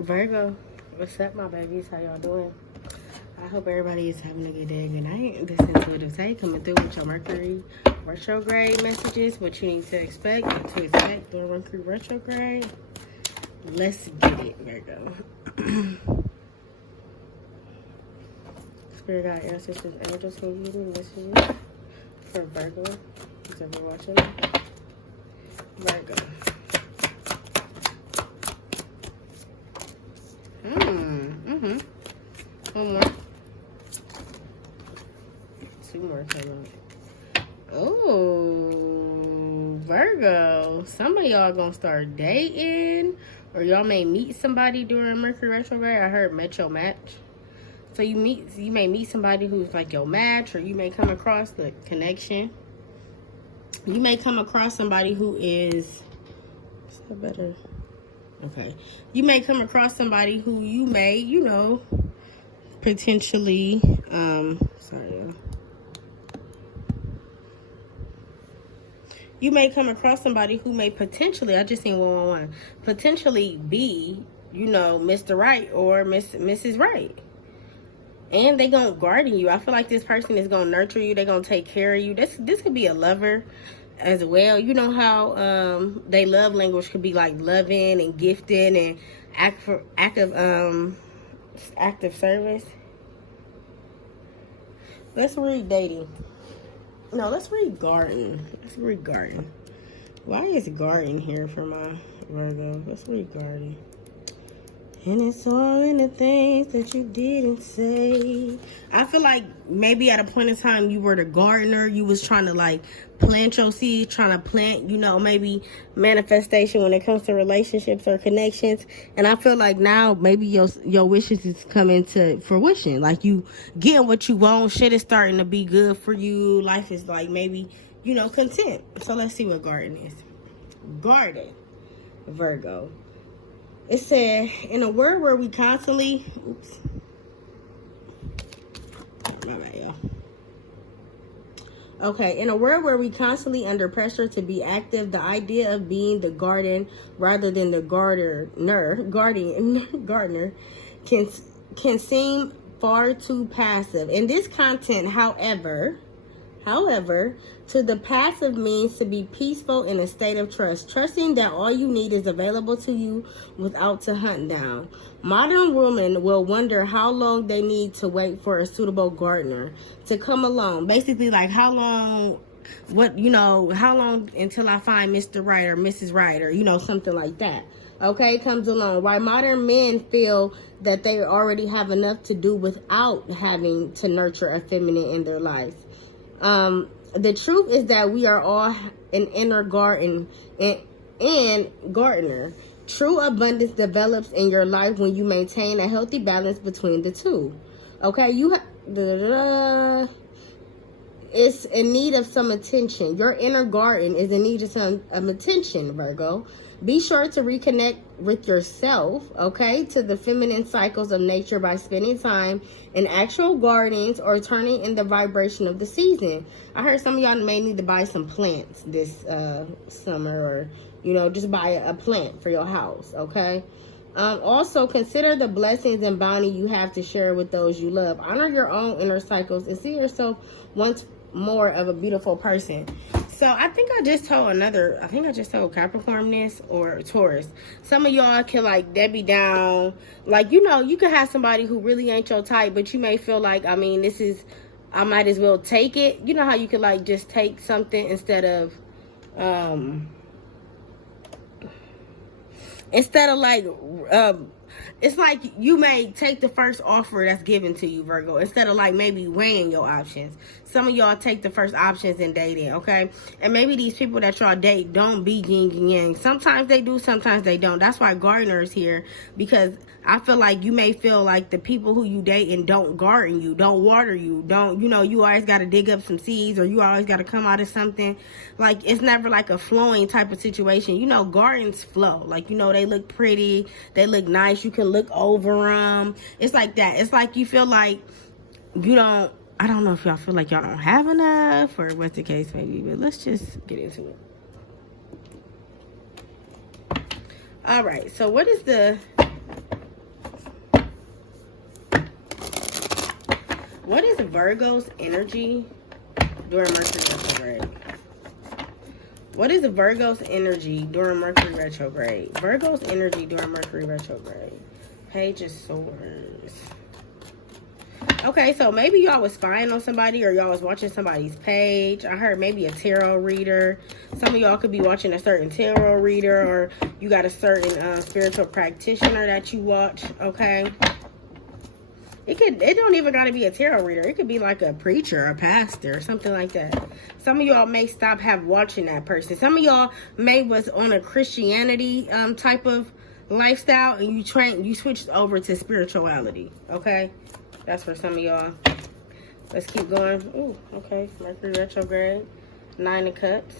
Virgo, what's up, my babies? How y'all doing? I hope everybody is having a good day and good night. This is Intuitive Tay coming through with your Mercury Retrograde messages. What you need to expect, what to expect during Mercury Retrograde. Let's get it, Virgo. Spirit guide, ancestors, angels, can you give me messages for Virgo? Who's ever watching? Virgo. One more. Two more coming. Oh, Virgo. Some of y'all gonna start dating, or y'all may meet somebody during Mercury retrograde. I heard met your match. So you may meet somebody who's like your match, or you may come across the connection. You may come across somebody who is that better. Okay. You may come across somebody who you may, potentially, you may come across somebody who may potentially, I just seen 111, potentially be, Mr. Right or Mrs. Right. And they gonna guarding you. I feel like this person is gonna nurture you. They're gonna take care of you. This could be a lover as well. You know how they love language could be like loving and gifting and active service. Let's read dating. No, let's read garden. Let's read garden. Why is garden here for my Virgo? Let's read garden. And it's all in the things that you didn't say. I feel like maybe at a point in time you were the gardener. You was trying to like plant your seeds, trying to plant, maybe manifestation when it comes to relationships or connections. And I feel like now maybe your wishes is coming to fruition. Like you getting what you want. Shit is starting to be good for you. Life is like maybe, content. So let's see what garden is. Garden, Virgo. It said, in a world where we constantly, my bad, y'all. Okay, in a world where we constantly under pressure to be active, the idea of being the garden rather than the gardener can seem far too passive. In this content, however, to the passive means to be peaceful in a state of trust, trusting that all you need is available to you without to hunt down. Modern women will wonder how long they need to wait for a suitable gardener to come along. Basically, like how long until I find Mr. Right or Mrs. Right or, something like that. Okay, comes along. While modern men feel that they already have enough to do without having to nurture a feminine in their lives. The truth is that we are all an inner garden and gardener. True abundance develops in your life when you maintain a healthy balance between the two. Okay, it's in need of some attention. Your inner garden is in need of some attention, Virgo. Be sure to reconnect with yourself, okay, to the feminine cycles of nature by spending time in actual gardens or turning in the vibration of the season. I heard some of y'all may need to buy some plants this summer or, just buy a plant for your house, okay? Also, consider the blessings and bounty you have to share with those you love. Honor your own inner cycles and see yourself once more of a beautiful person. So I think I just told Capricorn this or Taurus. Some of y'all can like Debbie down. Like, you can have somebody who really ain't your type, but you may feel like, I might as well take it. You know how you could like just take something instead of like, it's like you may take the first offer that's given to you, Virgo, instead of like maybe weighing your options. Some of y'all take the first options in dating, okay? And maybe these people that y'all date don't be yin and yang. Sometimes they do, sometimes they don't. That's why gardener is here, because I feel like you may feel like the people who you date and don't garden you, don't water you, don't, you always got to dig up some seeds or you always got to come out of something. Like, it's never like a flowing type of situation. Gardens flow. Like, they look pretty, they look nice, you can look over them. It's like that. It's like you feel like I don't know if y'all feel like y'all don't have enough or what's the case maybe, but let's just get into it. All right, so what is the Virgo's energy during Mercury retrograde? What is Virgo's energy during Mercury retrograde? Virgo's energy during Mercury retrograde. Page of Swords. Okay, so maybe y'all was spying on somebody, or y'all was watching somebody's page. I heard maybe a tarot reader. Some of y'all could be watching a certain tarot reader, or you got a certain spiritual practitioner that you watch, okay? It don't even got to be a tarot reader. It could be like a preacher, a pastor, or something like that. Some of y'all may stop watching that person. Some of y'all may was on a Christianity type of lifestyle, and you switched over to spirituality, okay? That's for some of y'all. Let's keep going. Ooh, okay. Mercury retrograde. 9 of Cups.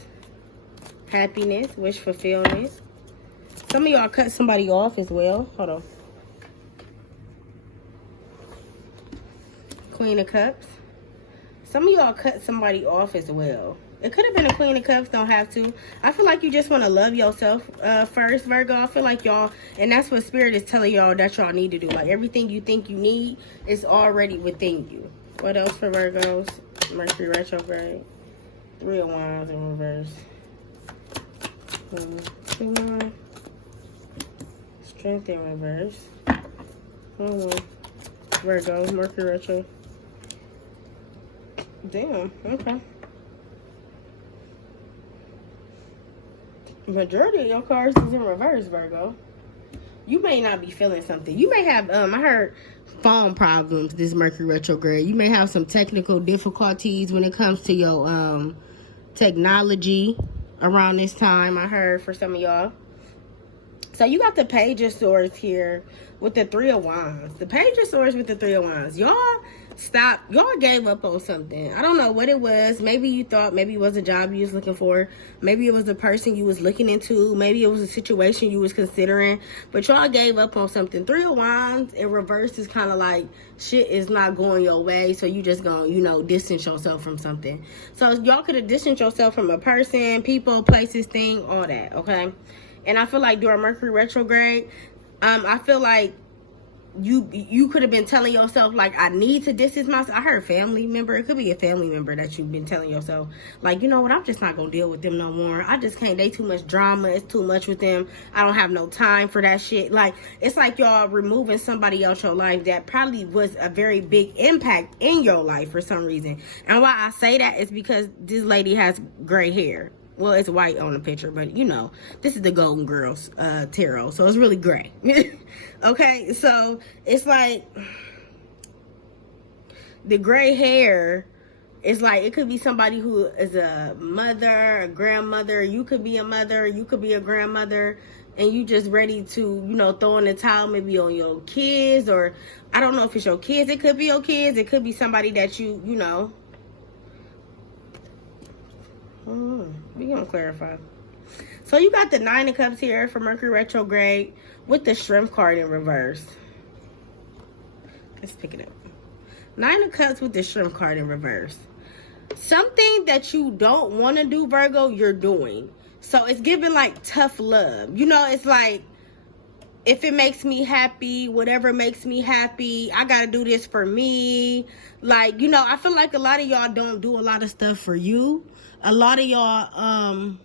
Happiness. Wish fulfillment. Some of y'all cut somebody off as well. Hold on. Queen of Cups. Some of y'all cut somebody off as well. It could have been a Queen of Cups, don't have to. I feel like you just want to love yourself first, Virgo. I feel like y'all, and that's what Spirit is telling y'all that y'all need to do. Like, everything you think you need is already within you. What else for Virgos? Mercury retrograde. 3 of Wands in reverse. 2 more. Strength in reverse. Virgo, Mercury retro. Damn, okay. Majority of your cards is in reverse, Virgo. You may not be feeling something. You may have, I heard phone problems this Mercury retrograde. You may have some technical difficulties when it comes to your technology around this time, I heard, for some of y'all. So you got the Page of Swords here with the 3 of Wands. The Page of Swords with the 3 of Wands. Y'all stopped. Y'all gave up on something. I don't know what it was. Maybe you thought maybe it was a job you was looking for. Maybe it was a person you was looking into. Maybe it was a situation you was considering. But y'all gave up on something. 3 of Wands in reverse is kind of like shit is not going your way. So you just gonna, you know, distance yourself from something. So y'all could have distanced yourself from a person, people, places, thing, all that, okay? And I feel like during Mercury retrograde, I feel like you could have been telling yourself, like, I need to distance myself. I heard family member. It could be a family member that you've been telling yourself, like, you know what, I'm just not going to deal with them no more. I just can't. They too much drama. It's too much with them. I don't have no time for that shit. Like, it's like y'all removing somebody else your life that probably was a very big impact in your life for some reason. And why I say that is because this lady has gray hair. Well, it's white on the picture, but you know, this is the Golden Girls tarot, so it's really gray. Okay, so it's like the gray hair is like, it could be somebody who is a mother, a grandmother. You could be a mother, you could be a grandmother, and you just ready to, you know, throw in the towel maybe on your kids, or I don't know if it's your kids. It could be your kids. It could be somebody that you know. We're gonna clarify. So you got the 9 of Cups here for Mercury retrograde with the Shrimp card in reverse. Let's pick it up. 9 of Cups with the Shrimp card in reverse. Something that you don't want to do, Virgo, you're doing. So it's giving like tough love. You know, it's like, if it makes me happy, whatever makes me happy, I gotta do this for me. Like, you know, I feel like a lot of y'all don't do a lot of stuff for you. A lot of y'all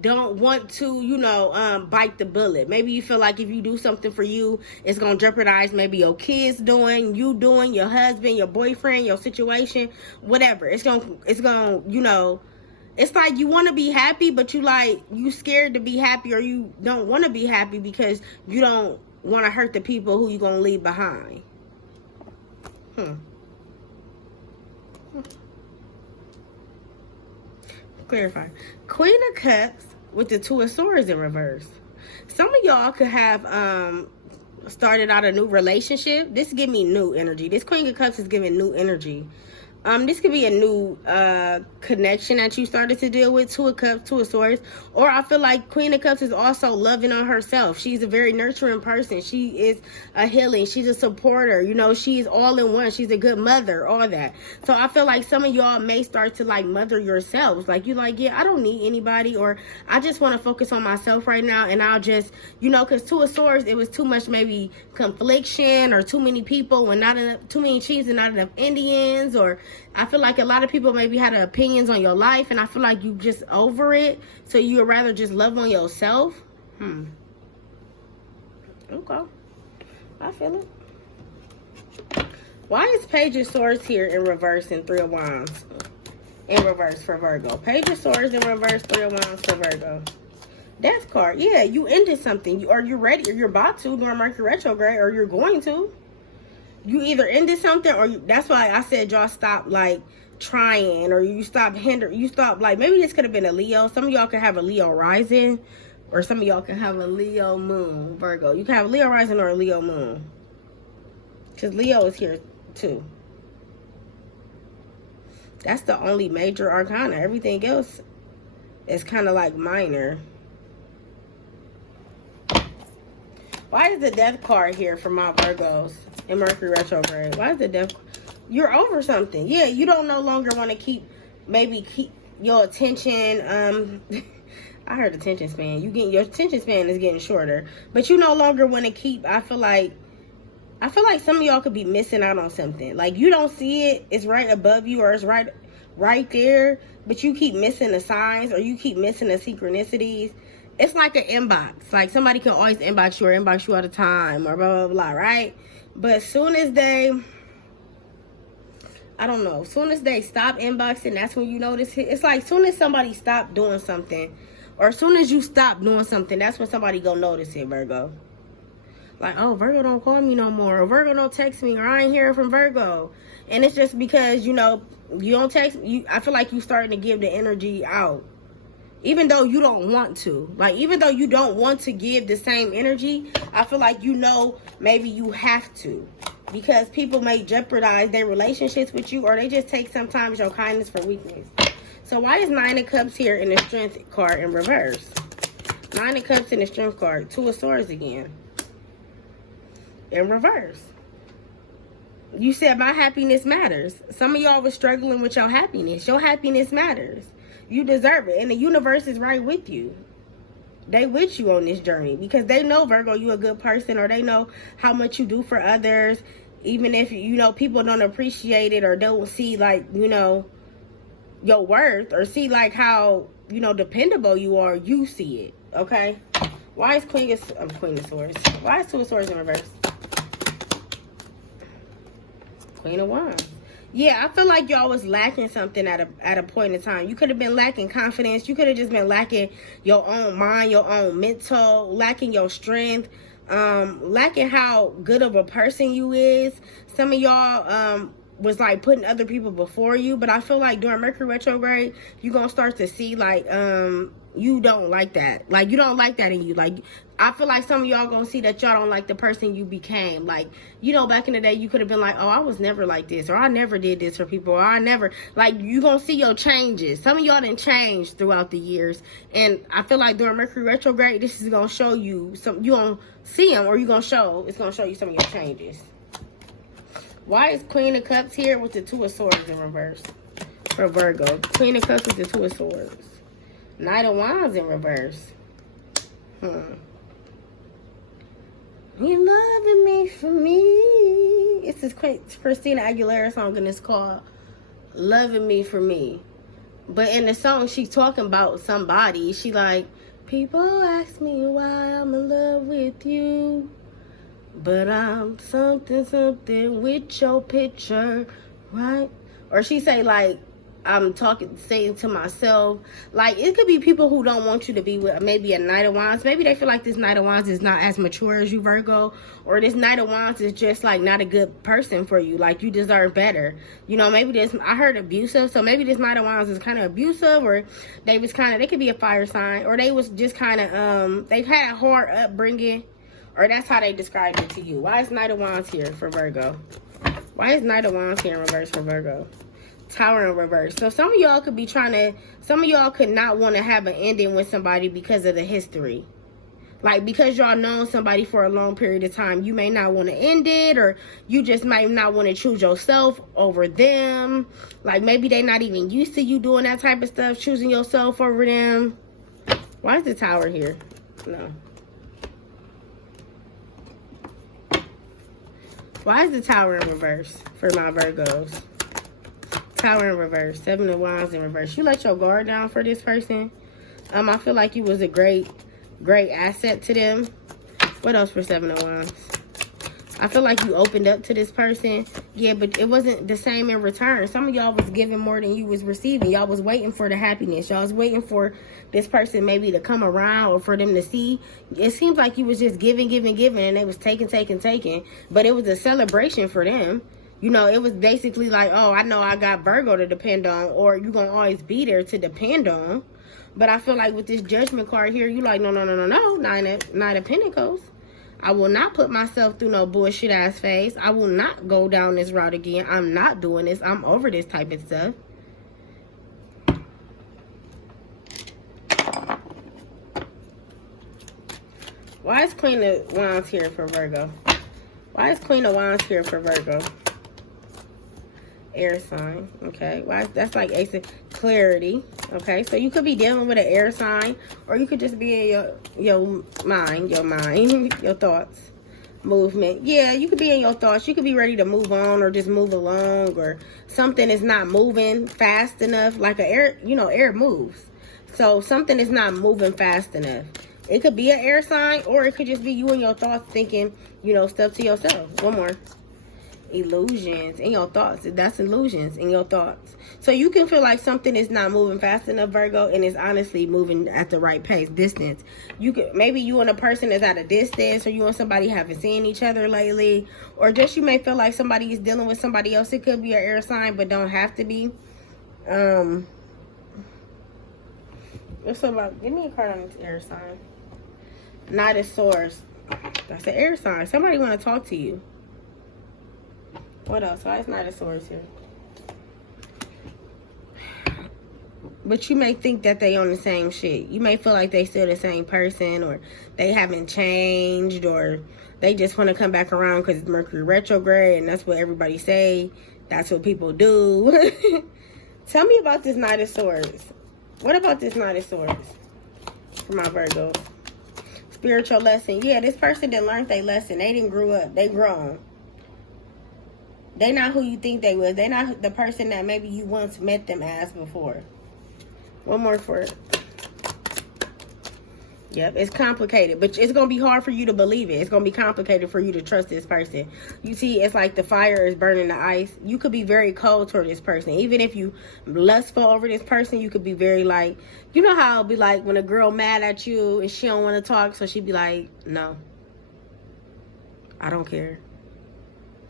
don't want to, you know, bite the bullet. Maybe you feel like if you do something for you, it's gonna jeopardize maybe your kids doing, you doing, your husband, your boyfriend, your situation, whatever. It's gonna, you know, it's like you want to be happy, but you scared to be happy, or you don't want to be happy because you don't want to hurt the people who you're going to leave behind. Clarify. Queen of Cups with the 2 of Swords in reverse. Some of y'all could have started out a new relationship. This give me new energy. This Queen of Cups is giving new energy. This could be a new connection that you started to deal with. Two of Cups, Two of Swords. Or I feel like Queen of Cups is also loving on herself. She's a very nurturing person. She is a healing. She's a supporter. You know, she's all in one. She's a good mother, all that. So I feel like some of y'all may start to like mother yourselves. Like you like, yeah, I don't need anybody, or I just want to focus on myself right now, and I'll just, you know, because Two of Swords, it was too much maybe confliction or too many people and not enough, too many chiefs and not enough Indians, or I feel like a lot of people maybe had opinions on your life, and I feel like you just over it, so you would rather just love on yourself. Okay, I feel it. Why is Page of Swords here in reverse and Three of Wands in reverse for Virgo? Page of Swords in reverse, Three of Wands for Virgo. Death card. Yeah, you ended something, or you're ready, or you're about to during Mercury retrograde, or you're going to. You either ended something, or that's why I said y'all stop like trying, or you stop like, maybe this could have been a Leo. Some of y'all could have a Leo rising, or some of y'all can have a Leo moon, Virgo. You can have a Leo rising or a Leo moon, because Leo is here too. That's the only major arcana. Everything else is kind of like minor. Why is the Death card here for my Virgos in Mercury retrograde? Why is the Death? You're over something. Yeah, you don't no longer want to keep your attention. I heard attention span. Your attention span is getting shorter, but you no longer want to keep. I feel like some of y'all could be missing out on something. Like you don't see it. It's right above you, or it's right there, but you keep missing the signs, or you keep missing the synchronicities. It's like an inbox. Like somebody can always inbox you or inbox you all the time or blah, blah, blah, right? But as soon as they, I don't know, as soon as they stop inboxing, that's when you notice it. It's like as soon as somebody stop doing something, or as soon as you stop doing something, that's when somebody gonna notice it, Virgo. Like, oh, Virgo don't call me no more, or Virgo don't text me, or I ain't hearing from Virgo. And it's just because, you know, you don't text, I feel like you starting to give the energy out. Even though you don't want to. Like, even though you don't want to give the same energy, I feel like, you know, maybe you have to. Because people may jeopardize their relationships with you, or they just take sometimes your kindness for weakness. So why is Nine of Cups here in the Strength card in reverse? Nine of Cups in the Strength card. Two of Swords again. In reverse. You said my happiness matters. Some of y'all was struggling with your happiness. Your happiness matters. You deserve it. And the universe is right with you. They with you on this journey. Because they know, Virgo, you a good person. Or they know how much you do for others. Even if, you know, people don't appreciate it. Or don't see, like, you know, your worth. Or see, like, how, you know, dependable you are. You see it. Okay? Why is Queen of Swords? Why is Two of Swords in reverse? Queen of Wands. Yeah, I feel like y'all was lacking something at a point in time. You could have been lacking confidence. You could have just been lacking your own mind, your own mental, lacking your strength, lacking how good of a person you is. Some of y'all was like putting other people before you. But I feel like during Mercury retrograde, you're going to start to see like you don't like that. Like you don't like that in you. Like I feel like some of y'all gonna see that y'all don't like the person you became. Like, you know, back in the day, you could have been like, oh, I was never like this, or I never did this for people, or I never, like, you gonna see your changes. Some of y'all didn't change throughout the years, and I feel like during Mercury retrograde, this is gonna show you some, you gonna see them, or it's gonna show you some of your changes. Why is Queen of Cups here with the Two of Swords in reverse for Virgo? Queen of Cups with the Two of Swords. Knight of Wands in reverse. You loving me for me. It's this Christina Aguilera song, and it's called Loving Me for Me. But in the song, she's talking about somebody. She like, people ask me why I'm in love with you, but I'm something with your picture, right? Or she say like, I'm saying to myself, like, it could be people who don't want you to be with maybe a Knight of Wands. Maybe they feel like this Knight of Wands is not as mature as you, Virgo, or this Knight of Wands is just like not a good person for you. Like, you deserve better. You know, maybe I heard abusive, so maybe this Knight of Wands is kind of abusive, or they could be a fire sign, or they was just kind of, they've had a hard upbringing, or that's how they described it to you. Why is Knight of Wands here for Virgo? Why is Knight of Wands here in reverse for Virgo? Tower in reverse. So some of y'all could be some of y'all could not want to have an ending with somebody because of the history. Like, because y'all known somebody for a long period of time, you may not want to end it, or you just might not want to choose yourself over them. Like, maybe they not even used to you doing that type of stuff, choosing yourself over them. Why is the Tower here? No. Why is the Tower in reverse for my Virgos? Tower in reverse. 7 of Wands in reverse. You let your guard down for this person. I feel like you was a great asset to them. What else for 7 of Wands? I feel like you opened up to this person. Yeah, but it wasn't the same in return. Some of y'all was giving more than you was receiving. Y'all was waiting for the happiness. Y'all was waiting for this person maybe to come around or for them to see. It seems like you was just giving, and they was taking. But it was a celebration for them. You know, it was basically like, oh, I know I got Virgo to depend on, or you're going to always be there to depend on. But I feel like with this Judgment card here, you like, no, Nine of Pentacles. I will not put myself through no bullshit ass phase. I will not go down this route again. I'm not doing this. I'm over this type of stuff. Why is Queen of Wands here for Virgo? Why is Queen of Wands here for Virgo? Air sign. Okay. Why? That's like ace of clarity. Okay. So you could be dealing with an air sign, or you could just be in your mind, your thoughts, movement. Yeah, you could be in your thoughts. You could be ready to move on, or just move along, or something is not moving fast enough. Like air moves. So something is not moving fast enough. It could be an air sign, or it could just be you and your thoughts thinking, stuff to yourself. One more. Illusions in your thoughts. That's illusions in your thoughts. So you can feel like something is not moving fast enough, Virgo, and it's honestly moving at the right pace. Distance. You could, maybe you and a person is at a distance, or you and somebody haven't seen each other lately, or just you may feel like somebody is dealing with somebody else. It could be an air sign, but don't have to be. What's about? Give me a card on this air sign. Knight of Swords. That's an air sign. Somebody want to talk to you. What else? Why is Knight of Swords here? But you may think that they on the same shit. You may feel like they still the same person, or they haven't changed, or they just want to come back around because it's Mercury Retrograde, and that's what everybody say. That's what people do. Tell me about this Knight of Swords. What about this Knight of Swords for my Virgo? Spiritual lesson. Yeah, this person didn't learn their lesson. They didn't grow up. They grown. They not who you think they was. They not the person that maybe you once met them as before. One more for it. Yep, it's complicated, but it's going to be hard for you to believe it. It's going to be complicated for you to trust this person. You see, it's like the fire is burning the ice. You could be very cold toward this person. Even if you lustful over this person, you could be very like, you know how it'll be like when a girl mad at you and she don't want to talk, so she be like, no, I don't care.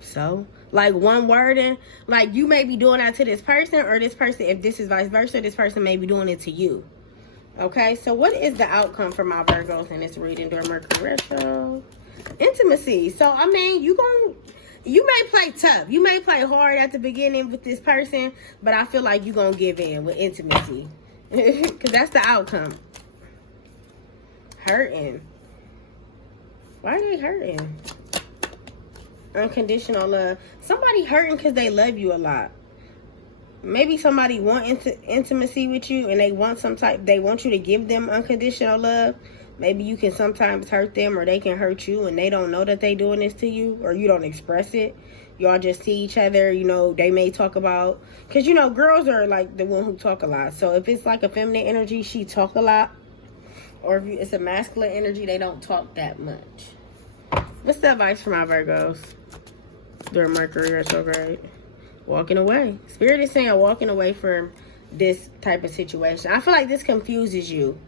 So, like one word, and like you may be doing that to this person, or this person, if this is vice versa, this person may be doing it to you. Okay, so what is the outcome for my Virgos in this reading during Mercury Retro? Intimacy. So, I mean, you may play tough. You may play hard at the beginning with this person, but I feel like you're going to give in with intimacy. Because that's the outcome. Hurting. Why are they hurting? Unconditional love. Somebody hurting because they love you a lot. Maybe somebody want intimacy with you, and they want you to give them unconditional love. Maybe you can sometimes hurt them, or they can hurt you, and they don't know that they doing this to you, or you don't express it. Y'all just see each other, they may talk about, because girls are like the one who talk a lot. So if it's like a feminine energy, she talk a lot, or if it's a masculine energy, they don't talk that much. What's the advice for my Virgos during Mercury Retrograde? Walking away. Spirit is saying walking away from this type of situation. I feel like this confuses you.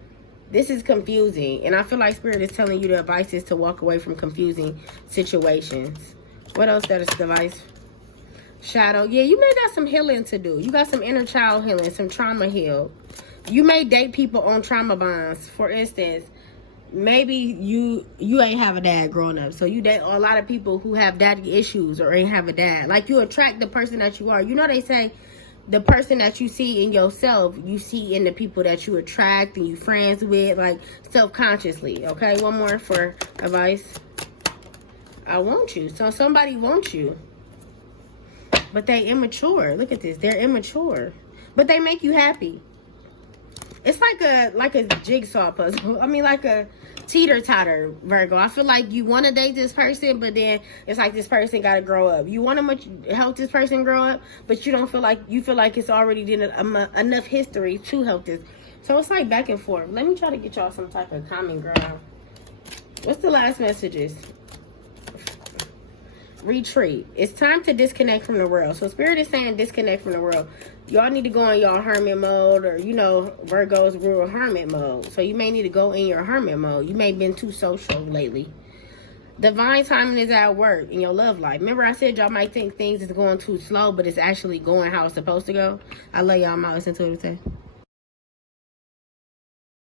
This is confusing. And I feel like Spirit is telling you the advice is to walk away from confusing situations. What else that is the advice? Shadow. Yeah, you may got some healing to do. You got some inner child healing, some trauma heal. You may date people on trauma bonds. For instance, maybe you ain't have a dad growing up, so you date a lot of people who have daddy issues or ain't have a dad. Like, you attract the person that you are. They say the person that you see in yourself, you see in the people that you attract and you friends with, like self-consciously. Okay, one more for advice. I want you. So somebody wants you, but they immature. Look at this. They're immature, but they make you happy. It's like a jigsaw puzzle. I mean, like a teeter-totter, Virgo. I feel like you want to date this person, but then it's like this person got to grow up. You want to help this person grow up, but you don't feel like, you feel like it's already been enough history to help this. So it's like back and forth. Let me try to get y'all some type of common ground. What's the last messages? Retreat. It's time to disconnect from the world. So Spirit is saying disconnect from the world. Y'all need to go in y'all hermit mode, or you know, Virgo's real hermit mode. So you may need to go in your hermit mode. You may have been too social lately. Divine timing is at work in your love life. Remember I said y'all might think things is going too slow, but it's actually going how it's supposed to go. I love y'all. I'm out. Listen to what it say.